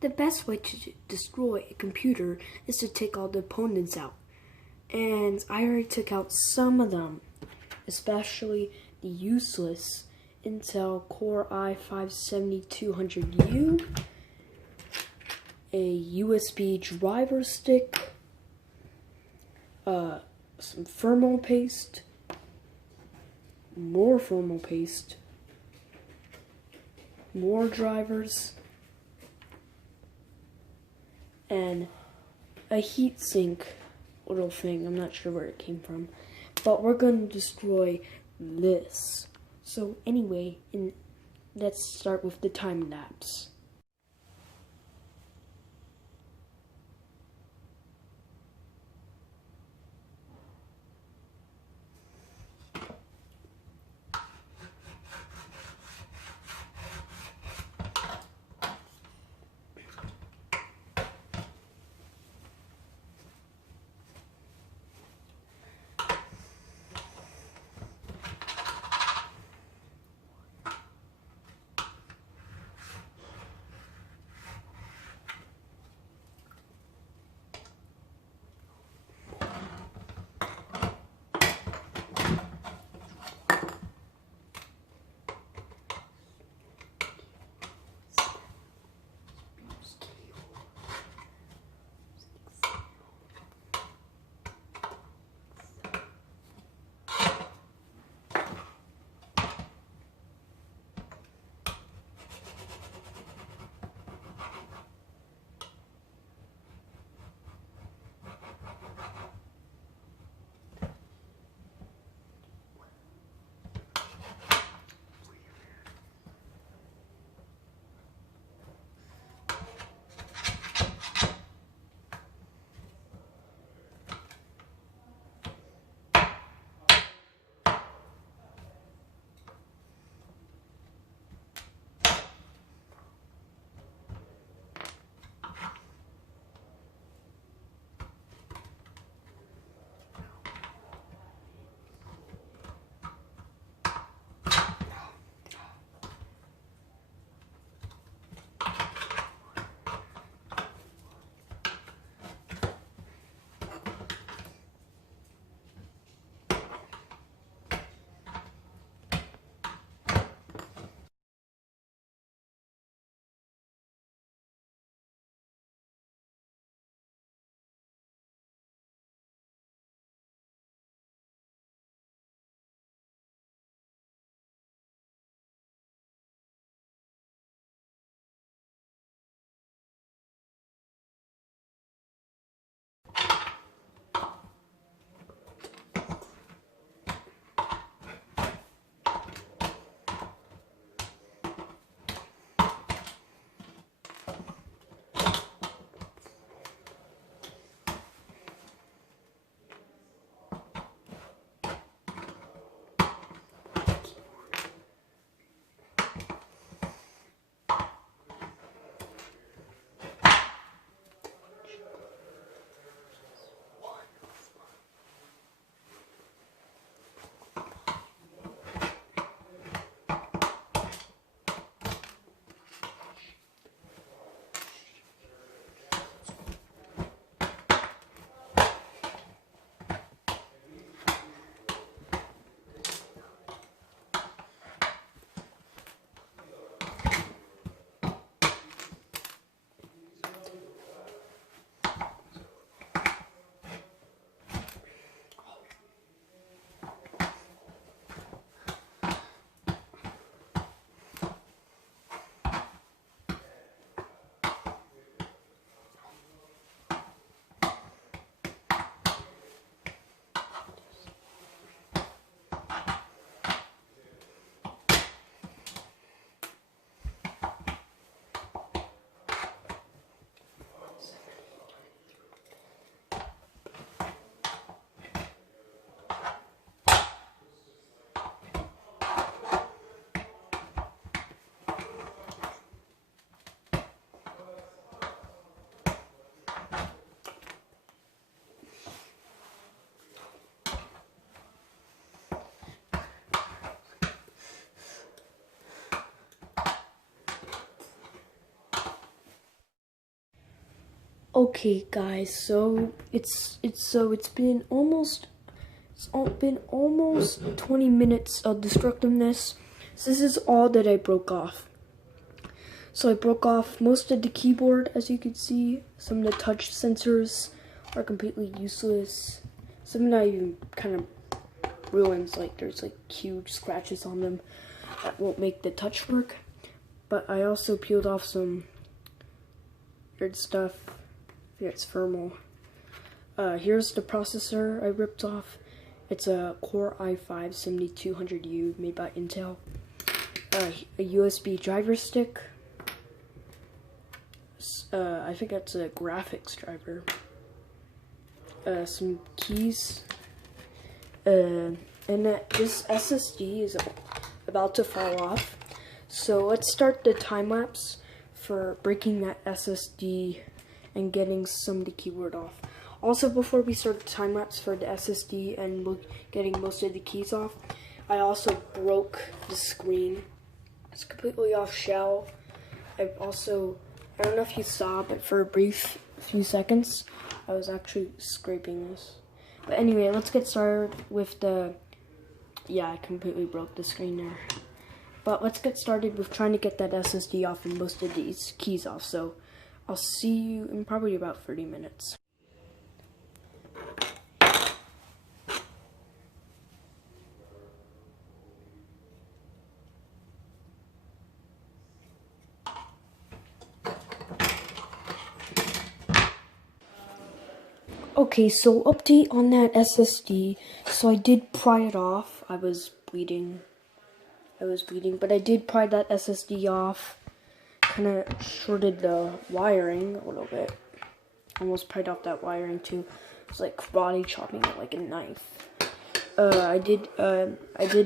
The best way to destroy a computer is to take all the components out. And I already took out some of them, especially the useless Intel Core i5-7200U, a USB driver stick, some thermal paste, more thermal paste, more drivers, and a heatsink little thing. I'm not sure where it came from, but we're going to destroy this. So anyway, let's start with the time lapse. Okay, guys. So it's been almost 20 minutes of destructiveness. So this is all that I broke off. So I broke off most of the keyboard, as you can see. Some of the touch sensors are completely useless. Some of them even kind of ruins, like there's like huge scratches on them that won't make the touch work. But I also peeled off some weird stuff. Yeah, it's thermal. Here's the processor I ripped off. It's a Core i5-7200U made by Intel. A USB driver stick. I think that's a graphics driver. Some keys. And this SSD is about to fall off. So let's start the time lapse for breaking that SSD and getting some of the keyboard off. Also, before we start the time lapse for the SSD and getting most of the keys off, I also broke the screen. It's completely off shell. I don't know if you saw, but for a brief few seconds, I was actually scraping this. But anyway, let's get started with I completely broke the screen there. But let's get started with trying to get that SSD off and most of these keys off. So I'll see you in probably about 30 minutes. Okay, so update on that SSD. So I did pry it off. I was bleeding, but I did pry that SSD off. Kind of shorted the wiring a little bit. Almost pried off that wiring too. It's like karate chopping it like a knife. I did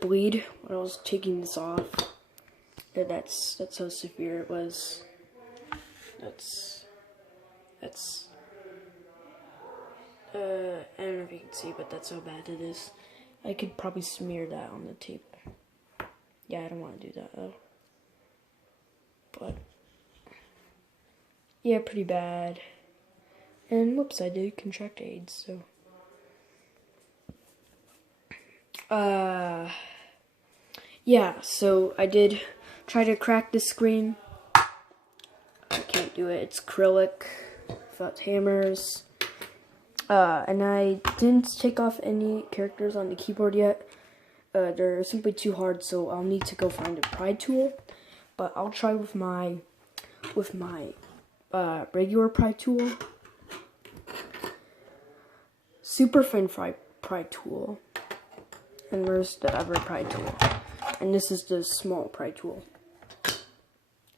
bleed when I was taking this off. Yeah, that's how severe it was. I don't know if you can see, but that's how bad it is. I could probably smear that on the tape. Yeah, I don't want to do that though. But yeah, pretty bad. And whoops, I did contract AIDS, so yeah, so I did try to crack the screen. I can't do it. It's acrylic without hammers. And I didn't take off any characters on the keyboard yet. They're simply too hard, so I'll need to go find a pry tool. But I'll try with my regular pry tool. Super thin pry tool. And where's the other pry tool? And this is the small pry tool.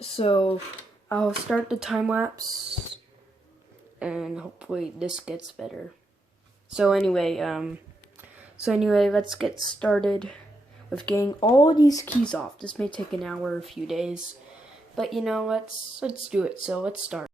So I'll start the time lapse. And hopefully this gets better. So anyway, let's get started with getting all these keys off. This may take an hour or a few days, but you know, let's do it. So let's start.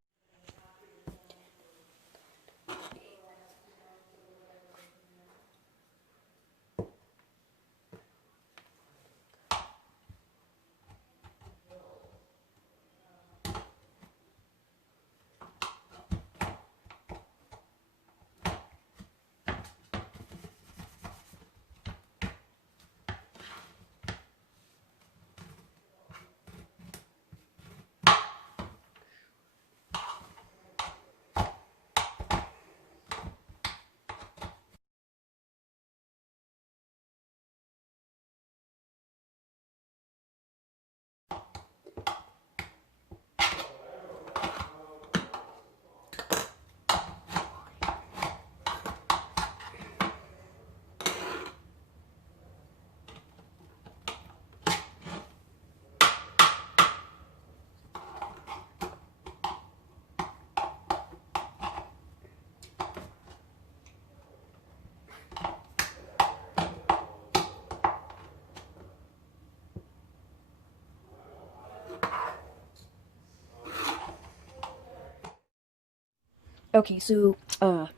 Okay, so I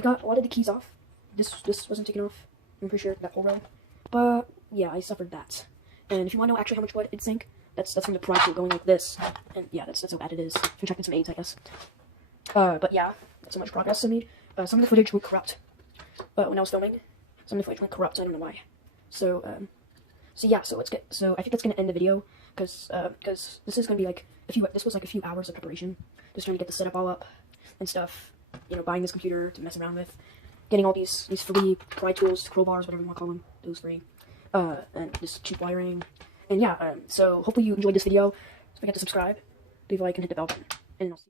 got a lot of the keys off. This wasn't taken off. I'm pretty sure that whole row. But yeah, I suffered that. And if you want to know actually how much blood it sank, that's from the pry tool going like this. And yeah, that's how bad it is. Contracting some AIDS, I guess. But yeah, so much progress I made. Some of the footage went corrupt, but when I was filming, some of the footage went corrupt. I don't know why. So yeah, so let's get. So I think that's gonna end the video because this is gonna be like This was like a few hours of preparation, just trying to get the setup all up and stuff. You know, buying this computer to mess around with, getting all these free pry tools, crowbars, whatever you want to call them, those free, and just cheap wiring. And yeah, so hopefully you enjoyed this video. Don't forget to subscribe, leave a like, and hit the bell button. And I'll see you.